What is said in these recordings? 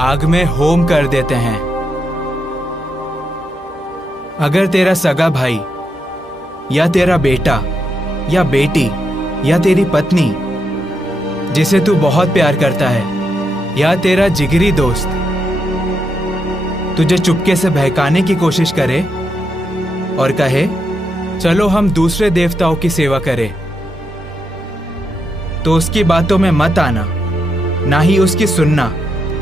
आग में होम कर देते हैं। अगर तेरा सगा भाई या तेरा बेटा या बेटी या तेरी पत्नी जिसे तू बहुत प्यार करता है या तेरा जिगरी दोस्त तुझे चुपके से बहकाने की कोशिश करे और कहे चलो हम दूसरे देवताओं की सेवा करें, तो उसकी बातों में मत आना, ना ही उसकी सुनना,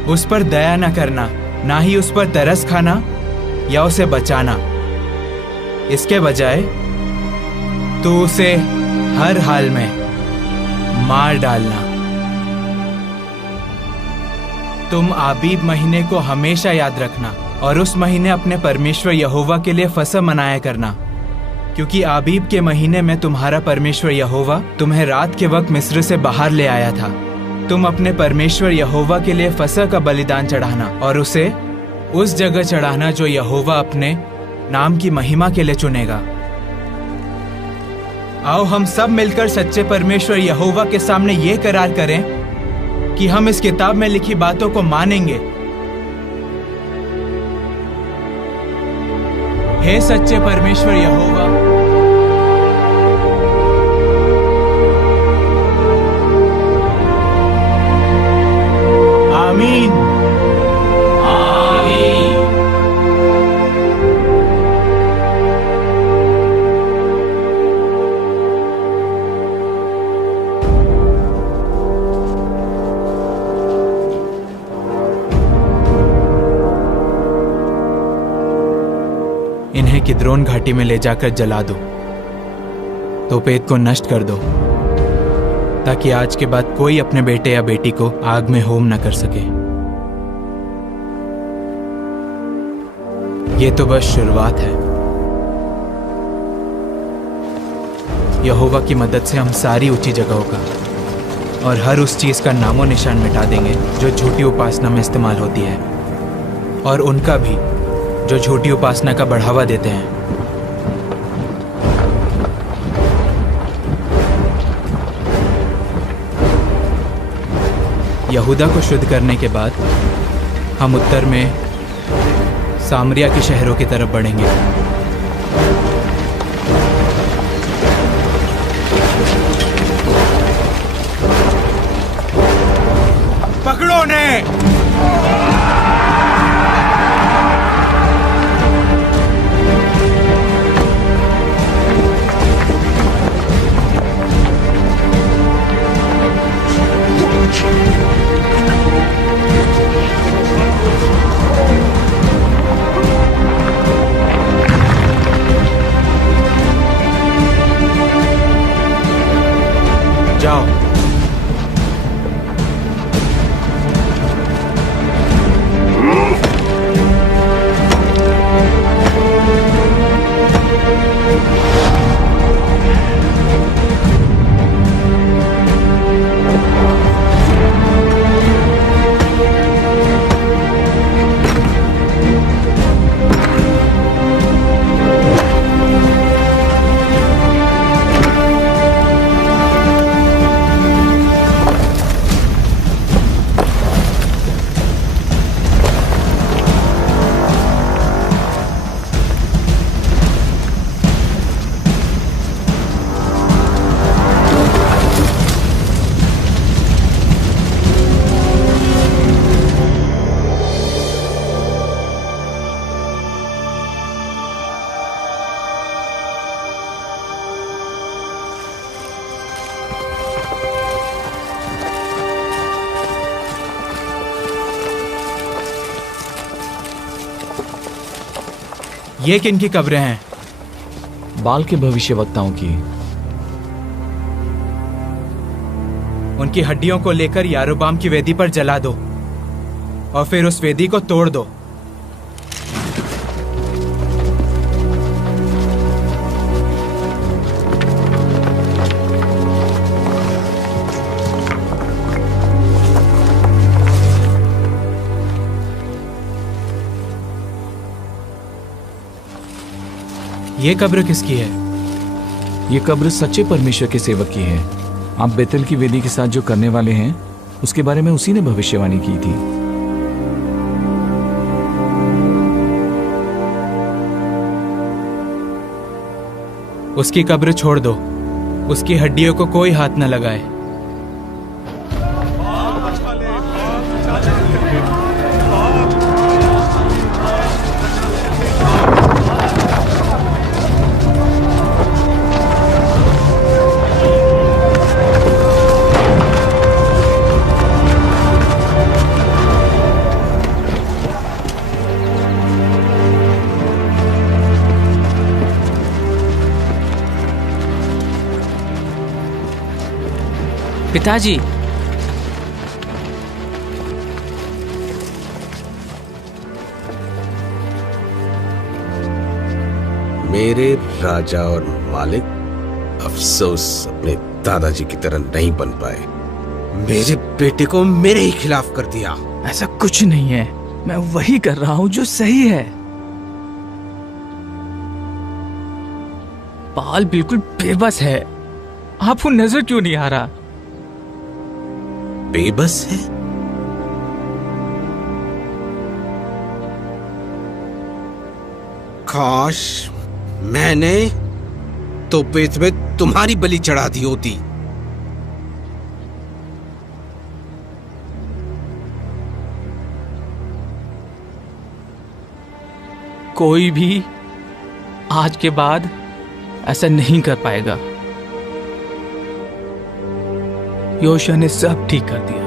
उस पर दया न करना, ना ही उस पर तरस खाना या उसे बचाना। इसके बजाय तू उसे हर हाल में मार डालना। तुम आबीब महीने को हमेशा याद रखना और उस महीने अपने परमेश्वर यहोवा के लिए फसह मनाया करना, क्योंकि आबीब के महीने में तुम्हारा परमेश्वर यहोवा तुम्हें रात के वक्त मिस्र से बाहर ले आया था। तुम अपने परमेश्वर यहोवा के लिए फसह का बलिदान चढ़ाना और उसे उस जगह चढ़ाना जो यहोवा अपने नाम की महिमा के लिए चुनेगा। आओ हम सब मिलकर सच्चे परमेश्वर यहोवा के सामने ये करार करें कि हम इस किताब में लिखी बातों को मानेंगे। हे सच्चे परमेश्वर यहोवा, आमीन आमीन। इन्हें किद्रोन घाटी में ले जाकर जला दो, तोपेत को नष्ट कर दो, ताकि आज के बाद कोई अपने बेटे या बेटी को आग में होम न कर सके। ये तो बस शुरुआत है। यहोवा की मदद से हम सारी ऊंची जगहों का और हर उस चीज का नामो निशान मिटा देंगे जो झूठी उपासना में इस्तेमाल होती है, और उनका भी जो झूठी उपासना का बढ़ावा देते हैं। यहूदा को शुद्ध करने के बाद हम उत्तर में सामरिया के शहरों की तरफ बढ़ेंगे। पकड़ो ने। जाओ। ये किनकी कब्रें हैं? बाल के भविष्यवक्ताओं की। उनकी हड्डियों को लेकर यारोबाम की वेदी पर जला दो और फिर उस वेदी को तोड़ दो। ये कब्र किसकी है? ये कब्र सच्चे परमेश्वर के सेवक की है। आप बेतल की वेदी के साथ जो करने वाले हैं उसके बारे में उसी ने भविष्यवाणी की थी। उसकी कब्र छोड़ दो। उसकी हड्डियों को कोई हाथ न लगाए। पिताजी, मेरे राजा और मालिक अफसोस अपने दादाजी की तरह नहीं बन पाए। मेरे बेटे को मेरे ही खिलाफ कर दिया। ऐसा कुछ नहीं है, मैं वही कर रहा हूं जो सही है। पाल बिल्कुल बेबस है, आपको नजर क्यों नहीं आ रहा? बेबस है? काश मैंने तो पेट में तुम्हारी बलि चढ़ा दी होती। कोई भी आज के बाद ऐसा नहीं कर पाएगा। योशा ने सब ठीक कर दिया।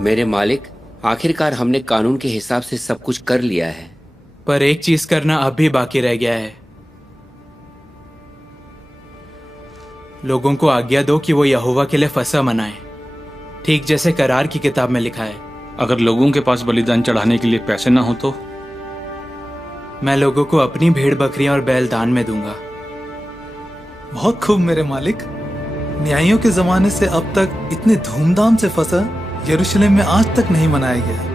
मेरे मालिक, आखिरकार हमने कानून के हिसाब से सब कुछ कर लिया है। पर एक चीज करना अब भी बाकी रह गया है। लोगों को आज्ञा दो कि वो यहोवा के लिए फसह मनाएं, ठीक जैसे करार की किताब में लिखा है। अगर लोगों के पास बलिदान चढ़ाने के लिए पैसे ना हो तो? मैं लोगों को अपनी भेड़ बकरियां और बैल दान में दूंगा। बहुत खूब मेरे मालिक। न्यायियों के जमाने से अब तक इतने धूमधाम से फसह यरूशलेम में आज तक नहीं मनाया गया।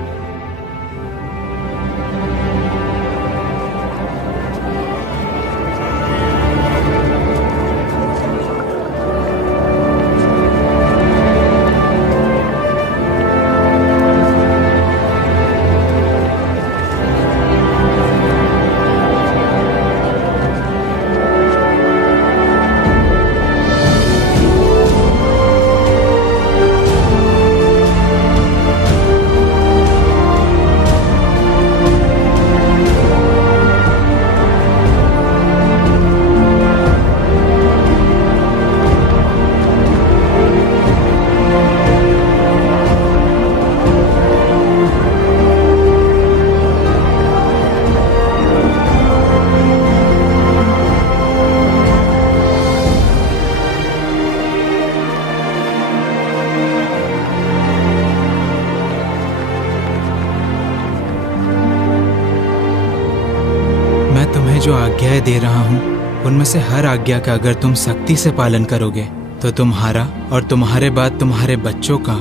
जो आज्ञाएं दे रहा हूं, उनमें से हर आज्ञा का अगर तुम सख्ती से पालन करोगे तो तुम्हारा और तुम्हारे बाद तुम्हारे बच्चों का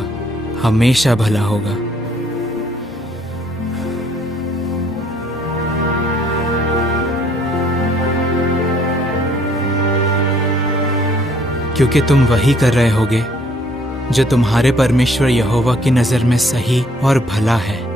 हमेशा भला होगा। क्योंकि तुम वही कर रहे होगे जो तुम्हारे परमेश्वर यहोवा की नजर में सही और भला है।